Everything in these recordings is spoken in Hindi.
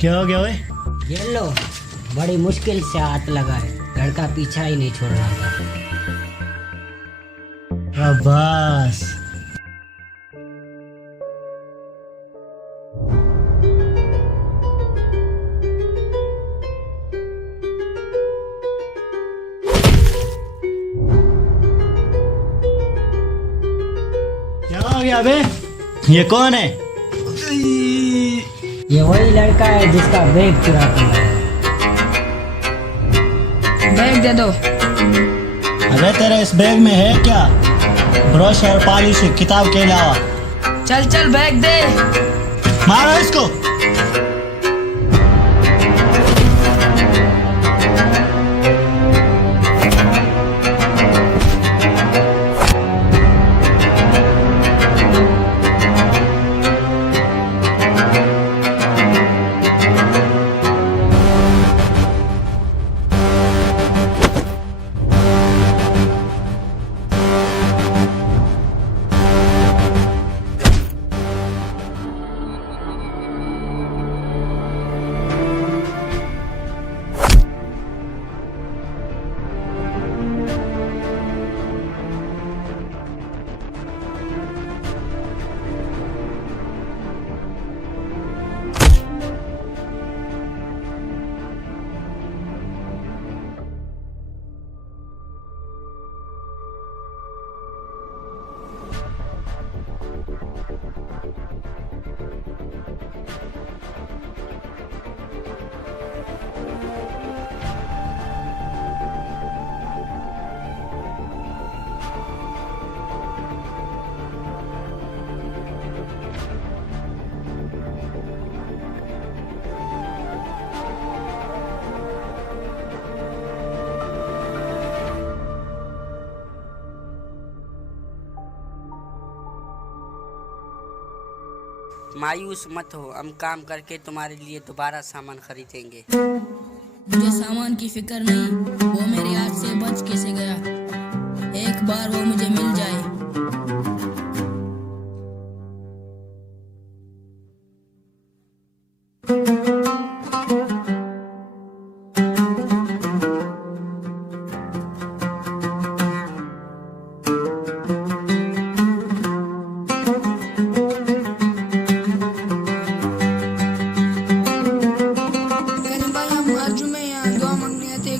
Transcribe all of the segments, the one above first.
क्या हो गया ओए? ये लो, बड़ी मुश्किल से हाथ लगा है। लड़का पीछा ही नहीं छोड़ रहा था। बस क्या हो गया बे? ये कौन है? ये वही लड़का है जिसका बैग चुरा के लाया। बैग दे दो। अबे तेरे इस बैग में है क्या? ब्रश और पॉलिश किताब के अलावा। चल चल बैग दे। मारो इसको। मायूस मत हो, हम काम करके तुम्हारे लिए दोबारा सामान खरीदेंगे। मुझे सामान की फिक्र नहीं, वो मेरे हाथ से बच कैसे गया। एक बार वो मुझे मिल जाए।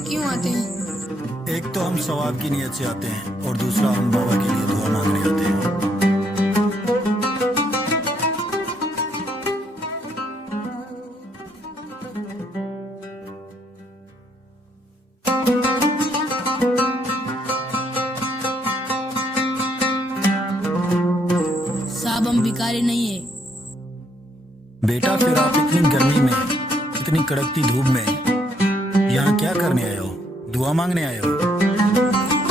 क्यों आते हैं? एक तो हम सवाब की नीयत से आते हैं और दूसरा हम बाबा के लिए दुआ मांगने आते हैं। साहब हम भिखारी नहीं है। बेटा फिर आप इतनी गर्मी में, इतनी कड़कती धूप में यहाँ क्या करने आए हो? दुआ मांगने आए हो?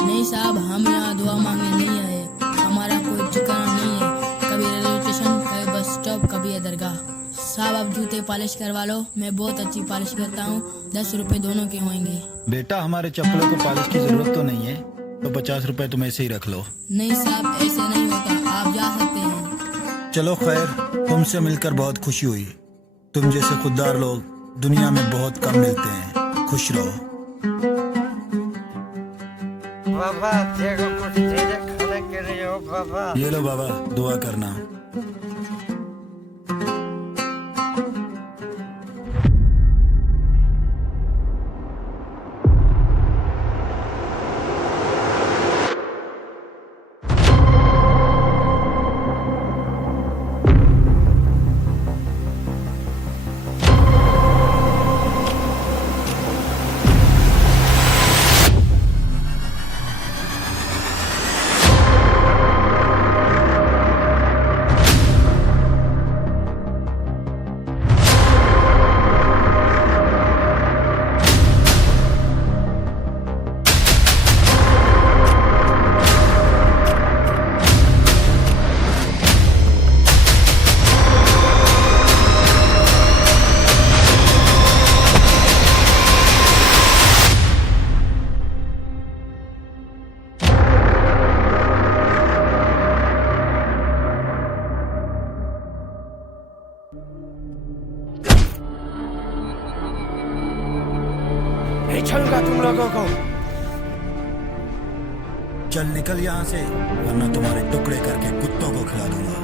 नहीं साहब, हम यहाँ दुआ मांगने नहीं आए। हमारा कोई ठिकाना नहीं है। कभी रेलवे स्टेशन, कभी बस स्टॉप, कभी है दरगाह। साहब आप जूते पॉलिश करवा लो, मैं बहुत अच्छी पॉलिश करता हूँ। 10 रुपए दोनों के होंगे। बेटा हमारे चप्पलों को पॉलिश की जरूरत तो नहीं है, तो 50 रुपए तुम ऐसे ही रख लो। नहीं साहब, ऐसे नहीं होता, आप जा सकते हैं। चलो खैर, तुमसे मिलकर बहुत खुशी हुई। तुम जैसे खुददार लोग दुनिया में बहुत कम मिलते हैं। खुश रहो। बाबा देखो कुछ चीजें खाने के लिए हो बाबा। ये लो बाबा, दुआ करना। नहीं छोड़ूंगा तुम लोगों को। चल निकल यहाँ से, वरना तुम्हारे टुकड़े करके कुत्तों को खिला दूंगा।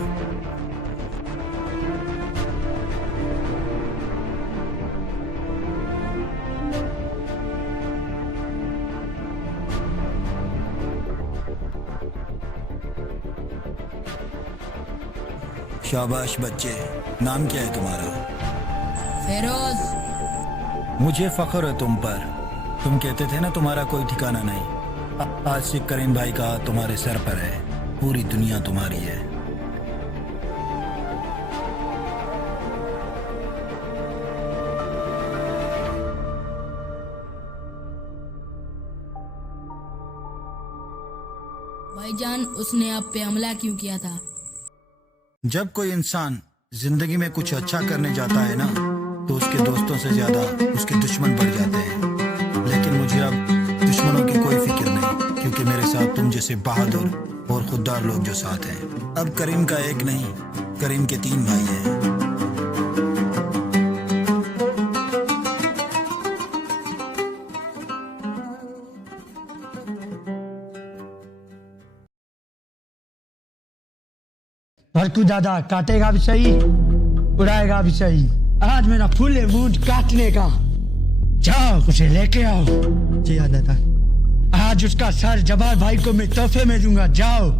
शाबाश बच्चे, नाम क्या है तुम्हारा? फेरोज। मुझे फख्र है तुम पर। तुम कहते थे ना तुम्हारा कोई ठिकाना नहीं। आज से करीम भाई का हाथ तुम्हारे सर पर है। पूरी दुनिया तुम्हारी है। भाईजान, उसने आप पे हमला क्यों किया था? जब कोई इंसान जिंदगी में कुछ अच्छा करने जाता है ना, तो उसके दोस्तों से ज्यादा उसके दुश्मन बढ़ जाते हैं। लेकिन मुझे अब दुश्मनों की कोई फिक्र नहीं, क्योंकि मेरे साथ तुम जैसे बहादुर और खुददार लोग जो साथ हैं। अब करीम का एक नहीं, करीम के 3 भाई हैं। भरकू दादा काटेगा भी सही, उड़ाएगा भी सही। आज मेरा फुल है मूड काटने का। जाओ उसे लेके आओ। जी हाँ दादा। आज उसका सर जब्बार भाई को मैं तोहफे में दूंगा। जाओ।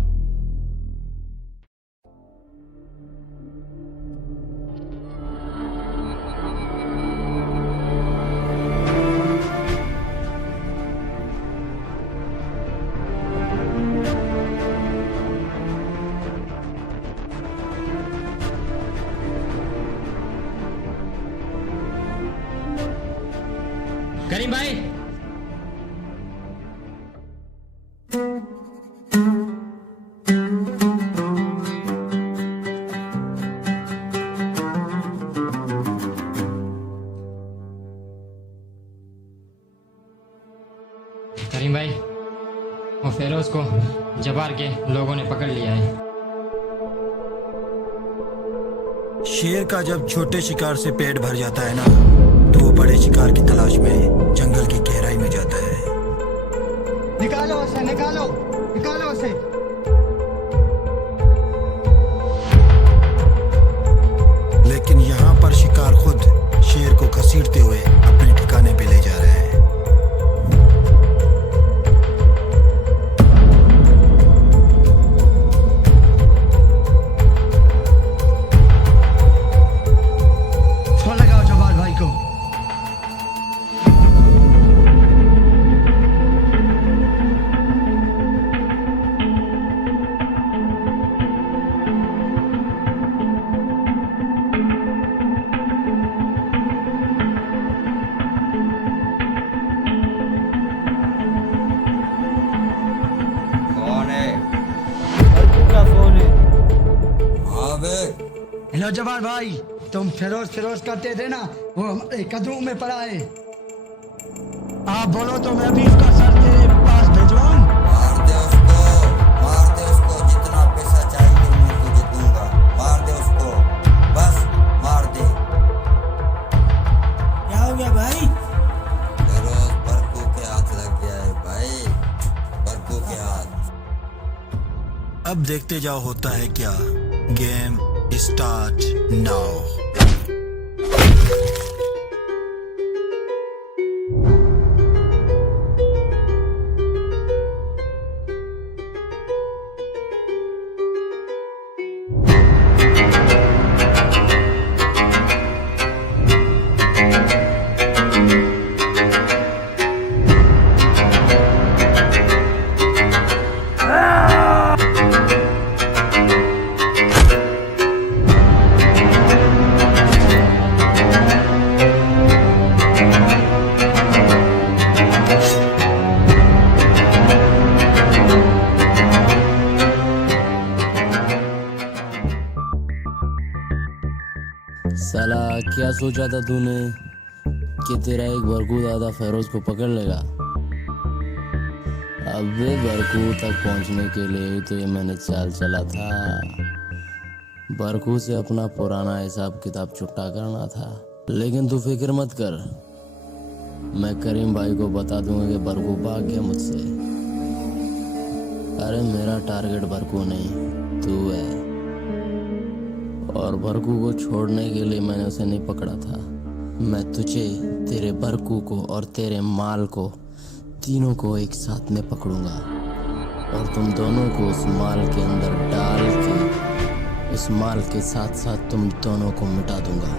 करीम भाई, करीम भाई, वो फेरोज को जबार के लोगों ने पकड़ लिया है। शेर का जब छोटे शिकार से पेट भर जाता है ना, तो वो बड़े शिकार की तलाश में जंगल की गहराई में जाता है। निकालो उसे, निकालो, निकालो उसे। लेकिन यहाँ पर शिकार खुद शेर को घसीटते हुए अपने ठिकाने पे ले जा रहा है। फोन लगाओ जब्बार भाई को। कौन है? हेलो जब्बार भाई, तुम फिरोज करते थे ना, वो हमारे कदमों में पड़ा है। आप बोलो तो मैं भी उसका सर तेरे पास भिजवाऊं। मार दे उसको, जितना पैसा चाहिए मैं तुझे दूंगा। मार दे उसको, बस मार दे। क्या हो गया भाई? फिरोज बरकू के हाथ लग गया है भाई, बरकू के हाथ। अब देखते जाओ होता है क्या। Game start now. साला क्या सोचा था तूने कि तेरा एक बरकू दादा फेरोज को पकड़ लेगा? अबे बरकू तक पहुंचने के लिए तो ये मैंने चाल चला था। बरकू से अपना पुराना हिसाब किताब छुट्टा करना था। लेकिन तू फिक्र मत कर, मैं करीम भाई को बता दूंगा कि बरकू भाग गया मुझसे। अरे मेरा टारगेट बरकू नहीं तू है, और बरकू को छोड़ने के लिए मैंने उसे नहीं पकड़ा था। मैं तुझे, तेरे बरकू को और तेरे माल को, तीनों को एक साथ में पकड़ूंगा और तुम दोनों को उस माल के अंदर डाल के उस माल के साथ साथ तुम दोनों को मिटा दूंगा।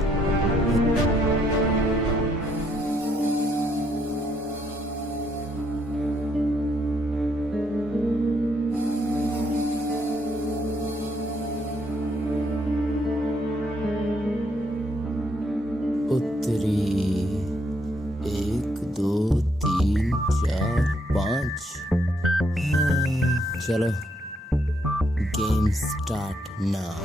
उत्तरी 1 2 3 4 5। चलो गेम स्टार्ट नाउ।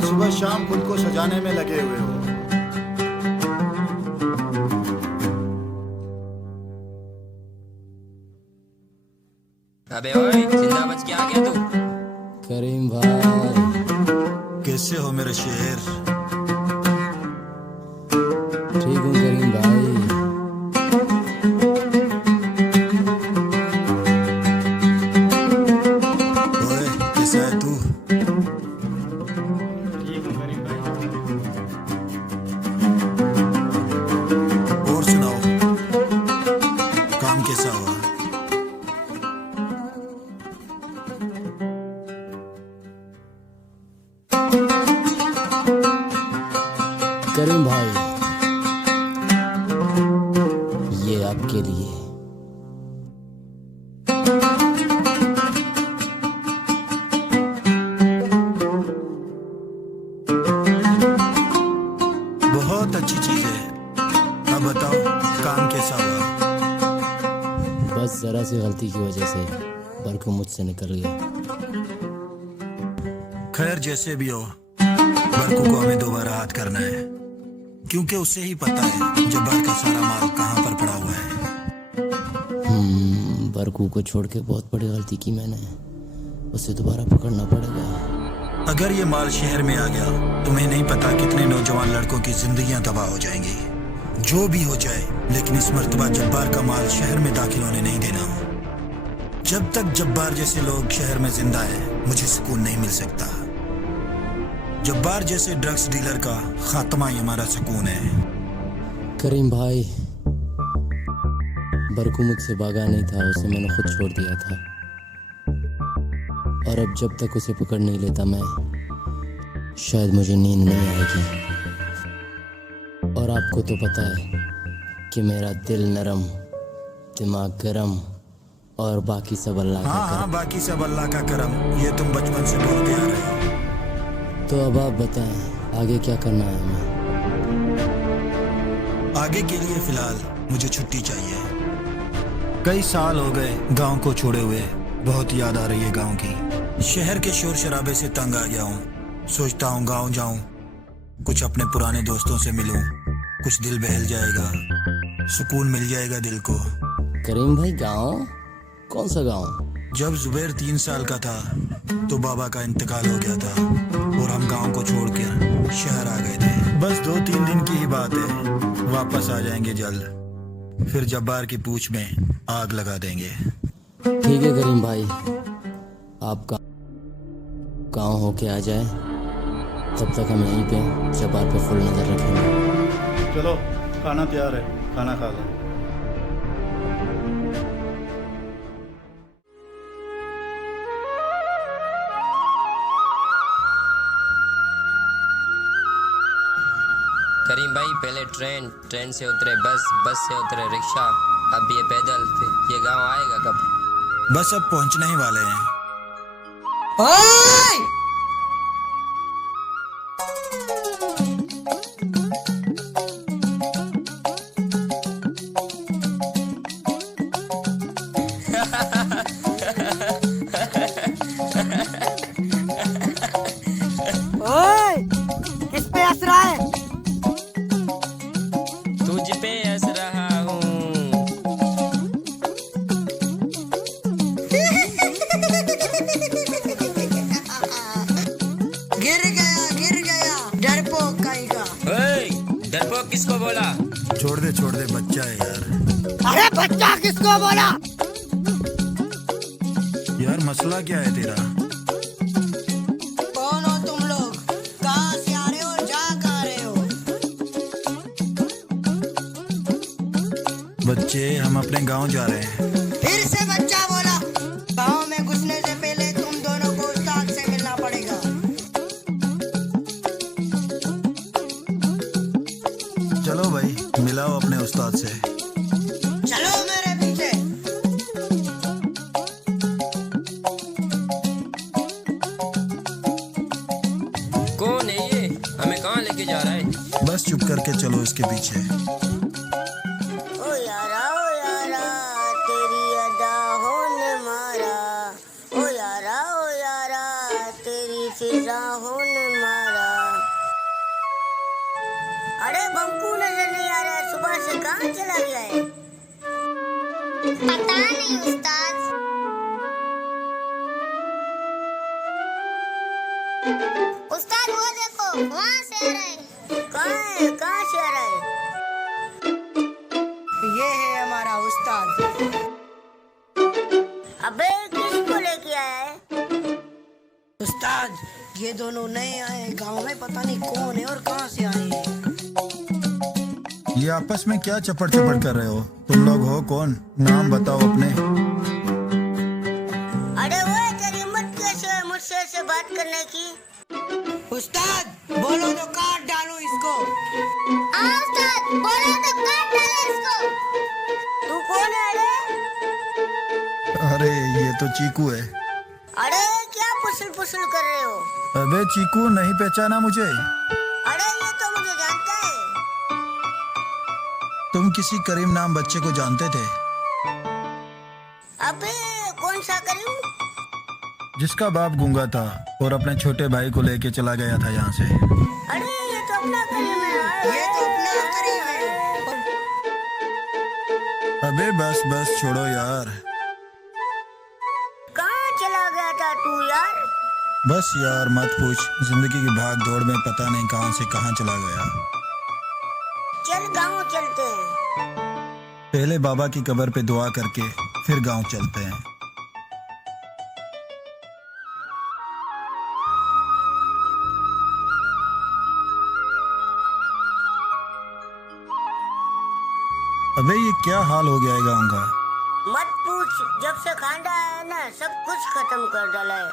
सुबह शाम खुद को सजाने में लगे हुए हो। अबे ओए जिंदा बच के आ गया तू। करीम भाई कैसे हो मेरे शेर? ठीक हूँ करीम भाई। ओए कैसा है तू? और सुनाओ, काम कैसा हुआ? करीम भाई ये आपके लिए। बहुत अच्छी चीज है। अब बताओ काम कैसा हुआ? बस जरा सी गलती की वजह से बरकू मुझसे निकल गया। खैर जैसे भी हो, बरकू को हमें दोबारा याद करना है, क्योंकि उसे ही पता है जब्बार का सारा माल कहाँ पर पड़ा हुआ है। बरकू को छोड़ के बहुत बड़ी गलती की मैंने। उसे दोबारा पकड़ना पड़ेगा। अगर ये माल शहर में आ गया, तुम्हें नहीं पता कितने नौजवान लड़कों की जिंदगियां तबाह हो जाएंगी। जो भी हो जाए, लेकिन इस मर्तबा जब्बार का माल शहर में दाखिल होने नहीं देना। जब तक जब्बार जैसे लोग शहर में जिंदा हैं, मुझे सुकून नहीं मिल सकता। जब्बार जैसे ड्रग्स डीलर का खात्मा ही हमारा सुकून है। करीम भाई, बरकू मुझसे भागा नहीं था, उसे मैंने खुद छोड़ दिया था। और अब जब तक उसे पकड़ नहीं लेता मैं, शायद मुझे नींद नहीं आएगी। और आपको तो पता है कि मेरा दिल नरम, दिमाग गरम और बाकी सब अल्लाह का करम। हाँ, बाकी सब अल्लाह का करम, ये तुम बचपन से बोलते आ रहे हो। तो अब आप बताएं, आगे क्या करना है हमें? आगे के लिए फिलहाल मुझे छुट्टी चाहिए। कई साल हो गए गांव को छोड़े हुए, बहुत याद आ रही है गांव की। शहर के शोर शराबे से तंग आ गया हूँ। सोचता हूँ गांव जाऊं, कुछ अपने पुराने दोस्तों से मिलूं, कुछ दिल बहल जाएगा, सुकून मिल जाएगा दिल को। करीम भाई, गांव? कौन सा गांव? जब जुबैर 3 साल का था तो बाबा का इंतकाल हो गया था और हम गांव को छोड़कर शहर आ गए थे। बस 2-3 दिन की ही बात है, वापस आ जाएंगे जल्द। फिर जब्बार की पूंछ में आग लगा देंगे। ठीक है करीम भाई, आप गाँव होके आ जाए, तब तक हम यहीं पे जब्बार पे फुल नजर रखेंगे। चलो, खाना तैयार है, खाना खा लो। करीम भाई, पहले ट्रेन से उतरे बस से उतरे रिक्शा, अब ये पैदल। ये गांव आएगा कब? बस अब पहुंचने ही वाले हैं। ओए, किस पे हंस रहा है? तुझ पे हंस रहा हूँ। गिर गया डरपोक कहीं का। ओए, डरपोक किसको बोला? छोड़ दे, बच्चा है यार। अरे बच्चा किसको बोला? यार मसला क्या है तेरा? कौन हो तुम लोग? कहाँ से आ रहे हो और जा कहाँ रहे हो? बच्चे, हम अपने गांव जा रहे हैं। फिर से बच्चा बोला। गाँव में घुसने से पहले तुम दोनों को उस्ताद से मिलना पड़ेगा। चलो भाई, मिलाओ अपने उस्ताद से। चलो मेरे पीछे। कौन है ये? हमें कहाँ लेके जा रहा है? बस चुप करके चलो इसके पीछे। ओ यारा तेरी अदाओं ने मारा। ओ यारा तेरी फिजाओं ने मारा। अरे बंकू नजर नहीं आ रहा है, सुबह से कहाँ चला गया है? पता नहीं उस्ताद। उस्ताद वो देखो, वहाँ से आ रहा है। कहाँ से आ रहा है? ये है हमारा उस्ताद। अबे किसको लेके आया है? उस्ताद, ये दोनों नए आए हैं गांव में, पता नहीं कौन है और कहाँ से आए हैं। ये आपस में क्या चपड़ कर रहे हो? तुम लोग हो कौन? नाम बताओ अपने। अरे वो तेरी हिम्मत कैसे है मुझसे ऐसे बात करने की? उस्ताद, बोलो तो काट डालो इसको। हाँ उस्ताद, बोलो तो काट डालो इसको। तू कौन है रे? अरे ये तो चीकू है। अरे क्या पुसल कर रहे हो? अबे चीकू, नहीं पहचाना मुझे? अरे ये तो मुझे जानता है। तुम किसी करीम नाम बच्चे को जानते थे? अबे कौन सा करीम? जिसका बाप गूंगा था और अपने छोटे भाई को लेके चला गया था यहाँ से। अरे ये तो अपना करीम है। ये तो अपना करीम है। अबे बस छोड़ो यार। कहाँ चला गया था तू यार? बस यार मत पूछ, जिंदगी की भाग दौड़ में पता नहीं कहां से कहां चला गया। चल गाँव चलते हैं। पहले बाबा की कब्र पे दुआ करके फिर गांव चलते हैं। अबे ये क्या हाल हो गया है गांव का? मत पूछ, जब से खांडा आया ना सब कुछ खत्म कर डाला है।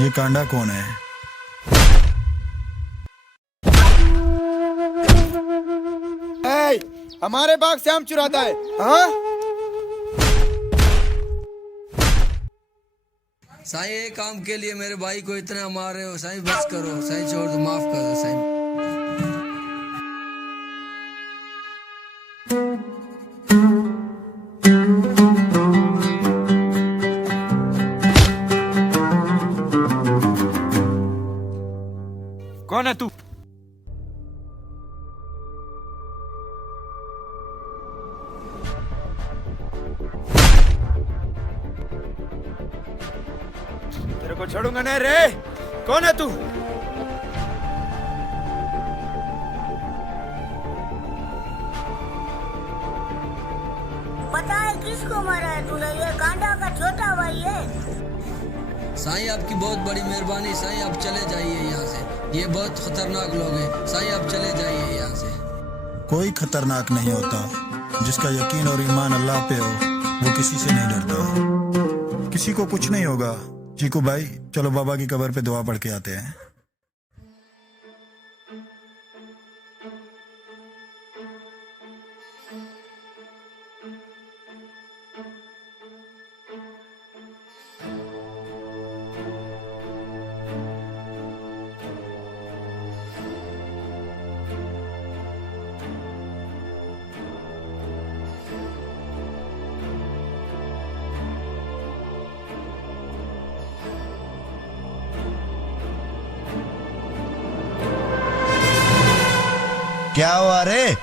ये कांडा कौन है? हमारे बाग से आम चुराता है। हाँ? साईं एक काम के लिए मेरे भाई को इतना मार रहे हो साईं, बस करो साईं, छोड़ दो, माफ कर दो साईं। कौन है तू? तेरे को छोड़ूंगा नहीं रे। कौन है तू? पता है किसको मारा है तूने? ये कांडा का छोटा भाई है। साईं आपकी बहुत बड़ी मेहरबानी साईं, आप चले जाइए यहाँ से, ये बहुत खतरनाक लोग हैं साईं, आप चले जाइए यहाँ से। कोई खतरनाक नहीं होता, जिसका यकीन और ईमान अल्लाह पे हो वो किसी से नहीं डरता। किसी को कुछ नहीं होगा। चीकू भाई चलो बाबा की कब्र पे दुआ पढ़ के आते हैं। क्या हुआ रे?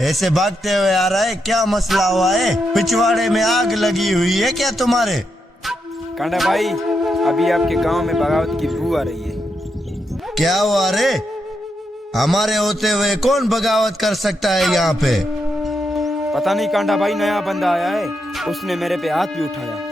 ऐसे भागते हुए आ रहा है, क्या मसला हुआ है? पिछवाड़े में आग लगी हुई है क्या तुम्हारे? कांडा भाई, अभी आपके गांव में बगावत की बू आ रही है। क्या हुआ रे? हमारे होते हुए कौन बगावत कर सकता है यहाँ पे? पता नहीं कांडा भाई, नया बंदा आया है, उसने मेरे पे हाथ भी उठाया।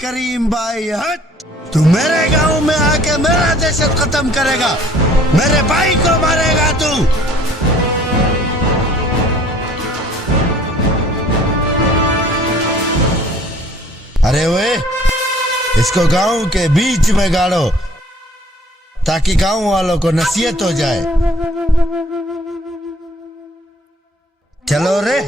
करीम भाई हट! तू मेरे गांव में आके मेरा दहशत खत्म करेगा, मेरे भाई को मारेगा तू। अरे वे, इसको गांव के बीच में गाड़ो ताकि गांव वालों को नसीहत हो जाए। चलो रे।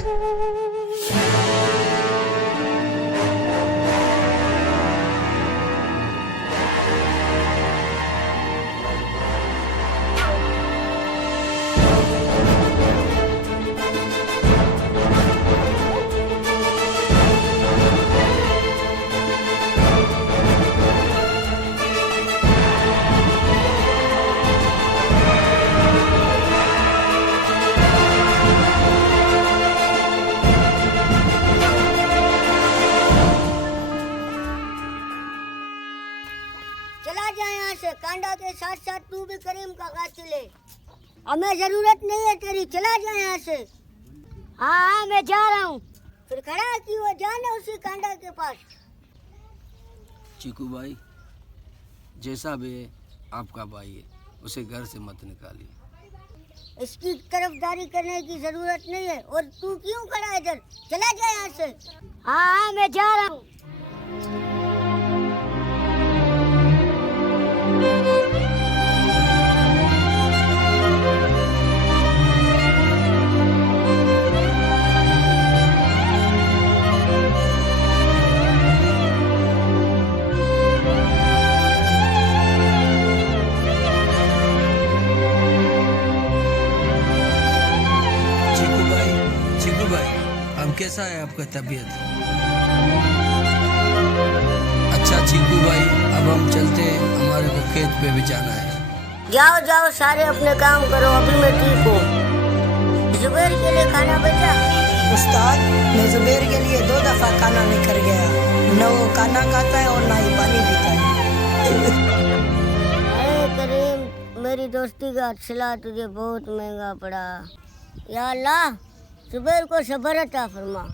जा यहाँ से। कांडा के साथ साथ तू भी करीम का कातिल है। हमें जरूरत नहीं है तेरी, चला जा यहाँ से। हाँ मैं जा रहा हूँ। फिर खड़ा क्यों, जाना उसी कांडा के पास। चीकू भाई, जैसा भी है आपका भाई है, उसे घर से मत निकालिए। इसकी तरफदारी करने की जरूरत नहीं है। और तू क्यों खड़ा है इधर, चला जा यहाँ से। हाँ मैं जा रहा हूँ। चीकू भाई, अब कैसा है आपका तबीयत? अच्छा चीकू भाई, अब हम चलते हैं, हमारे को खेत पे भी जाना है। जाओ जाओ सारे अपने काम करो, अभी मैं ठीक हूँ। जुबैर के लिए खाना बेचा? उस्ताद, मैं जुबैर के लिए 2 दफा खाना लेकर गया। न वो खाना खाता है और ना ही पानी पीता है। अरे करीम, मेरी दोस्ती का सिला तुझे बहुत महंगा पड़ा। या अल्लाह, जुबैर को सब्र अता फरमा।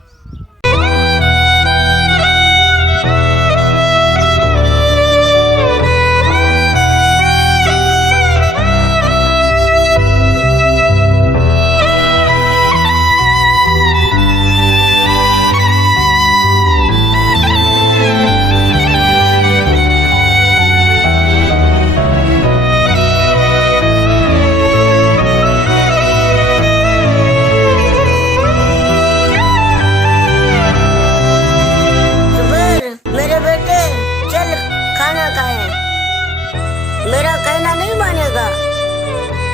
मेरा कहना नहीं मानेगा?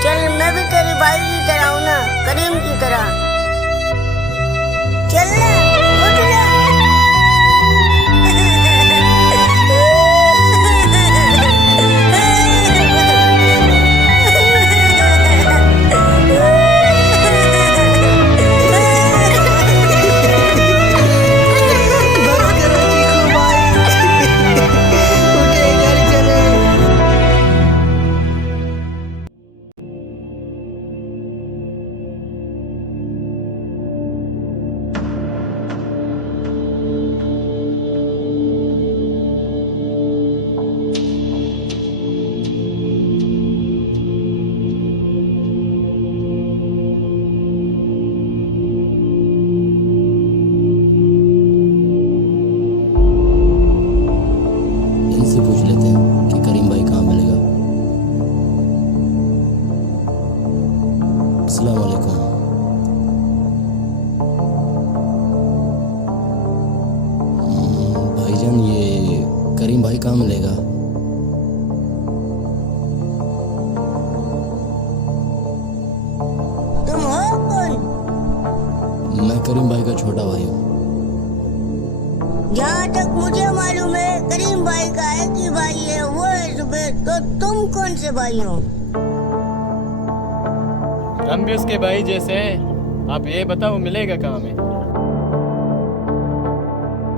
चल, मैं भी तेरी भाई की तरह हूँ ना, करीम की तरह। चल ना, उठ जा। इनसे पूछ लेते हैं कि करीम भाई कहाँ मिलेगा। अस्सलाम वालेकुम। भाईजान, ये करीम भाई कहाँ मिलेगा? तुम हो कौन? मैं करीम भाई का छोटा भाई हूँ। जहाँ तक मुझे मालूम है, करीम भाई का एक ही भाई है, वो है जुबैर। तो तुम कौन से भाई हो? हम भी उसके भाई जैसे हैं। आप ये बताओ मिलेगा कहाँ में?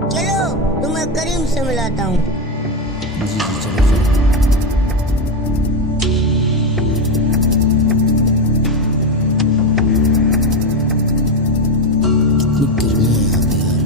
चलो, तुम्हें करीम से मिलाता हूँ। जी जी, चलो चलो। कितनी गर्मी है यहाँ पे यार।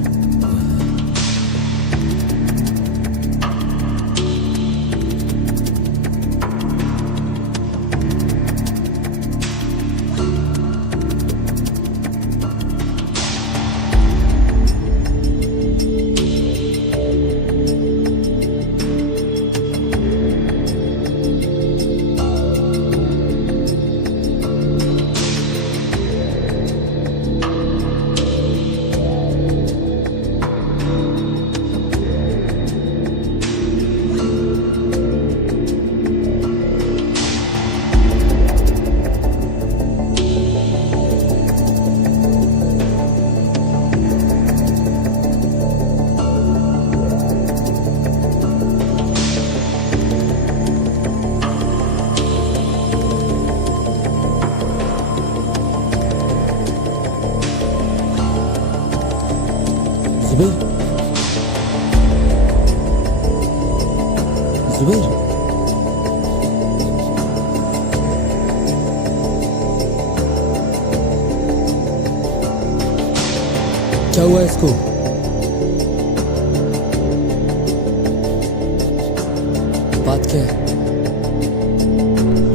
हुआ इसको? बात क्या है?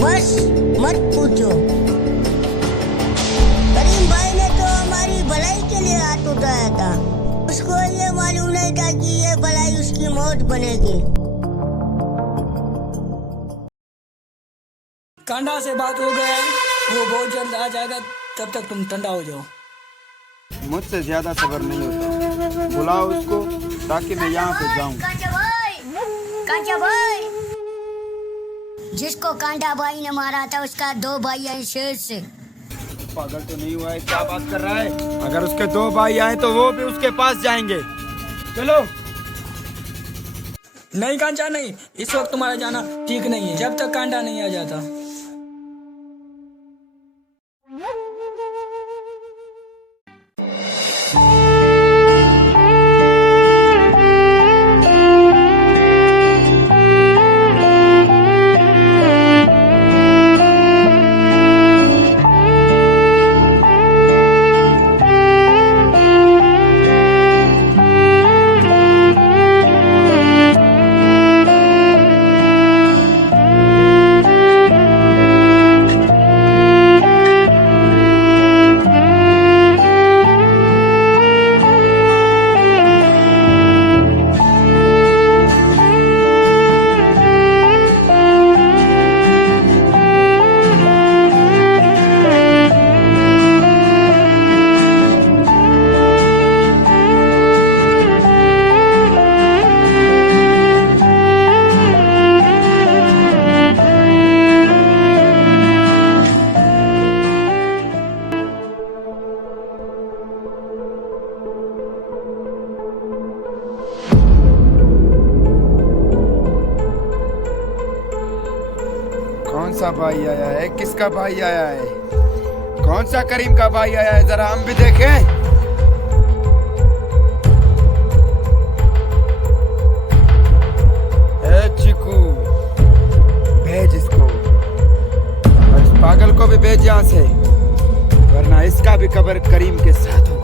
बस मत पूछो। करीम भाई ने तो हमारी भलाई के लिए हाथ उठाया था। उसको ये मालूम नहीं था कि ये भलाई उसकी मौत बनेगी। कांडा से बात हो गया है, वो बहुत जल्द आ जाएगा, तब तक तुम ठंडा हो जाओ। मुझसे ज्यादा सब्र नहीं होता, बुलाओ उसको ताकि मैं यहाँ पे जाऊँ। कांचा भाई, जिसको कांडा भाई ने मारा था उसका 2 भाई हैं शेर से। पागल तो नहीं हुआ है? क्या बात कर रहा है? अगर उसके 2 भाई आए तो वो भी उसके पास जाएंगे। चलो। नहीं कांचा नहीं, इस वक्त तुम्हारा जाना ठीक नहीं है, जब तक कांडा नहीं आ जाता। कौन सा भाई आया है? किसका भाई आया है? कौन सा करीम का भाई आया है? जरा हम भी देखें। ए चिकू, भेज इसको और इस पागल को भी भेज यहाँ से, वरना इसका भी कब्र करीम के साथ होगा।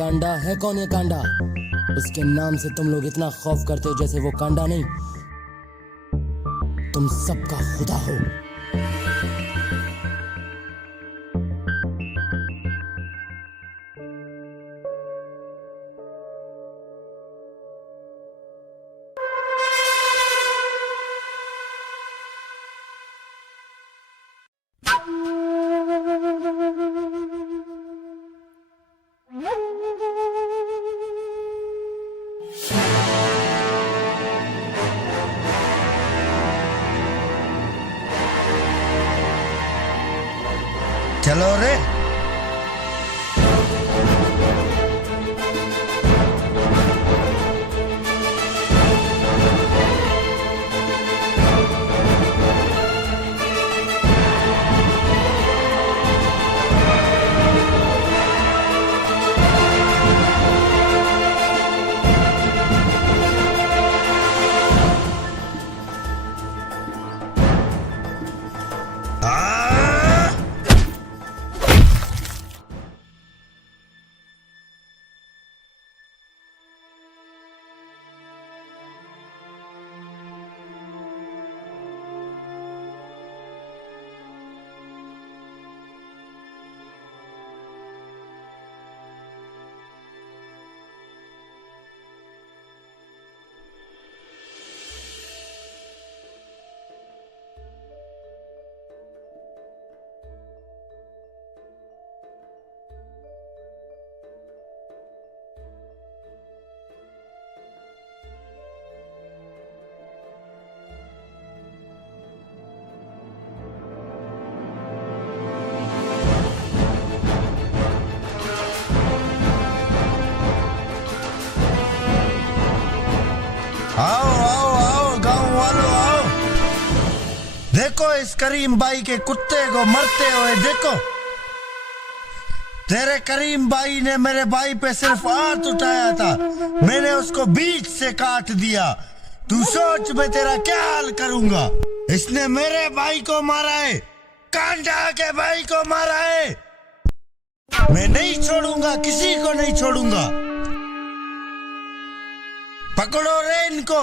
कांडा है कौन ये कांडा? उसके नाम से तुम लोग इतना खौफ करते हो जैसे वो कांडा नहीं, तुम सबका खुदा हो। चलो रे। आओ आओ आओ गांव वालों आओ। देखो इस करीम भाई के कुत्ते को मरते हुए देखो। तेरे करीम भाई ने मेरे भाई पे सिर्फ हाथ उठाया था, मैंने उसको बीच से काट दिया। तू सोच मैं तेरा क्या हाल करूंगा। इसने मेरे भाई को मारा है, कांडा के भाई को मारा है। मैं नहीं छोड़ूंगा, किसी को नहीं छोड़ूंगा। पकड़ो रे इनको।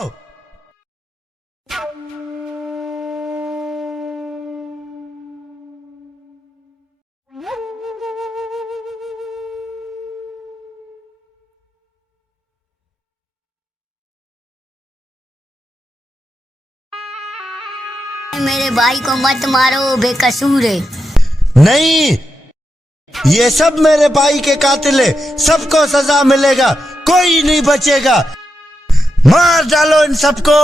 मेरे भाई को मत मारो, बेकसूर है। नहीं, ये सब मेरे भाई के कातिल है, सबको सजा मिलेगा, कोई नहीं बचेगा। मार डालो इन सबको।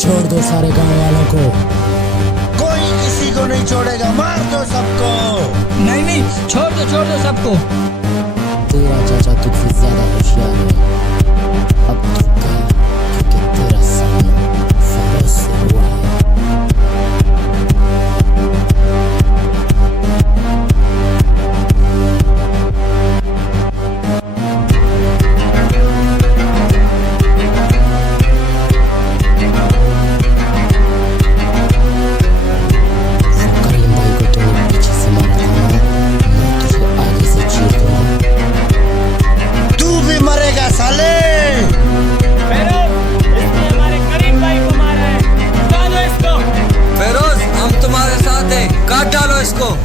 छोड़ दो सारे गांव वालों को। कोई किसी को नहीं छोड़ेगा, मार दो सबको। नहीं नहीं, छोड़ दो सबको। तेरा चाचा तुझसे ज्यादा होशियार है। अब तू गया क्योंकि तेरा सामना फौज से हुआ है। काट डालो इसको।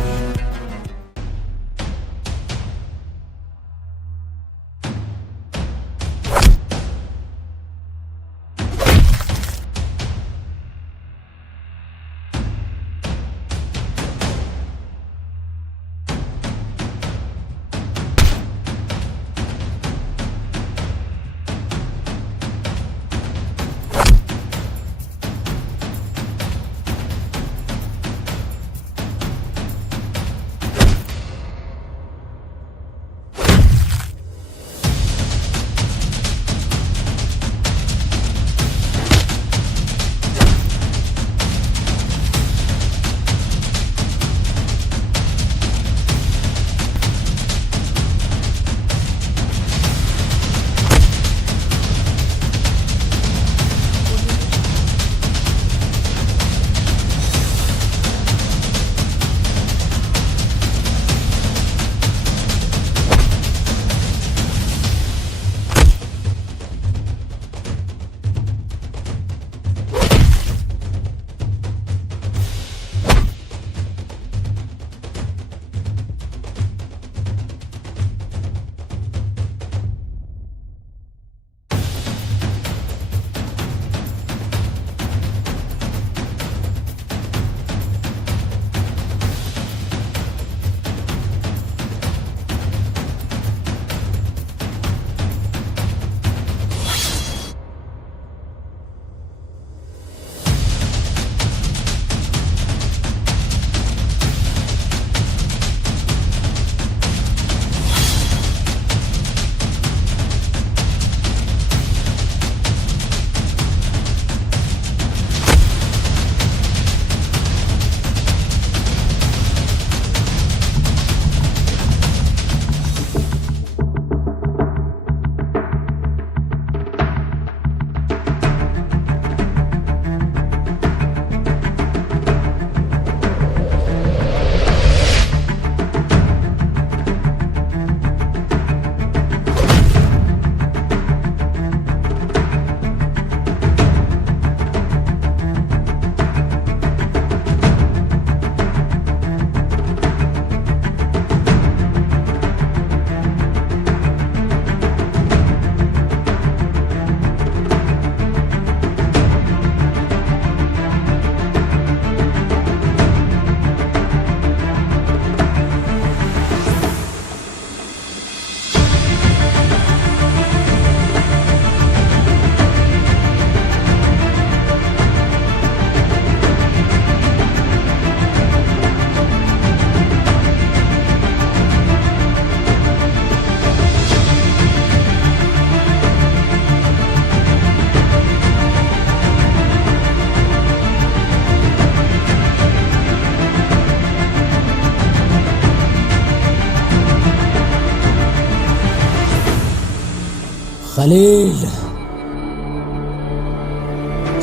खलील,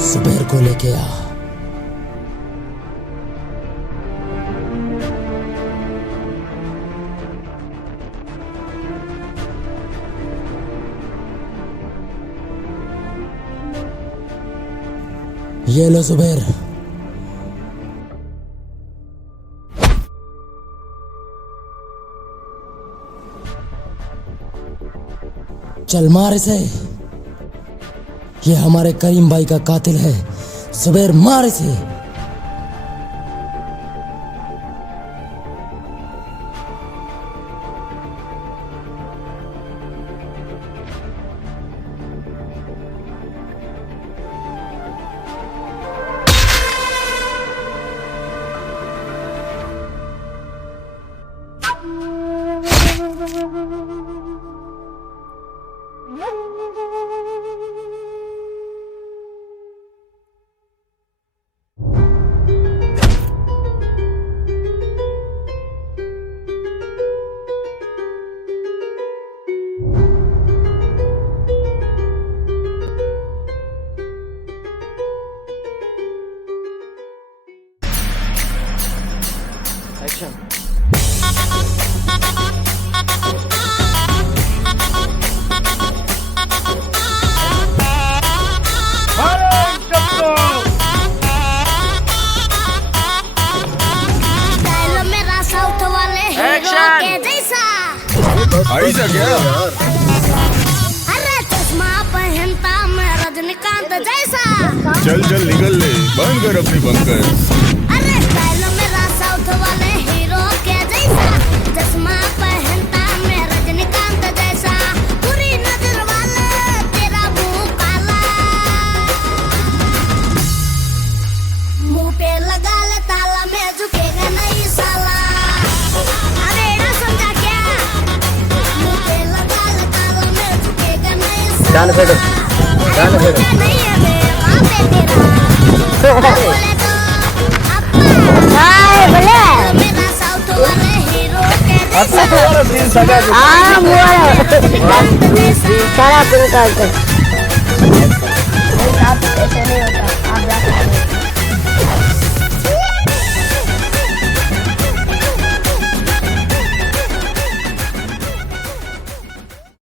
जुबैर को लेके आ। ये लो जुबैर। चल मार इसे, ये हमारे करीम भाई का कातिल है। जुबैर मार इसे। ऐसा क्या? अरे चश्मा पहनता मैं रजनीकांत जैसा। चल चल निकल ले, बंद कर अपनी बंकर। अरे स्टाइल मेरा साउथ वाले हीरो के जैसा। चश्मा पहनता मैं रजनीकांत जैसा। बुरी नजर वाले तेरा मुंह काला। मुंह पे लगा ले ताला, मैं झुकेगा नहीं साला। अरे ना समझा क्या? जान फेंको, जान फेंको। हाँ,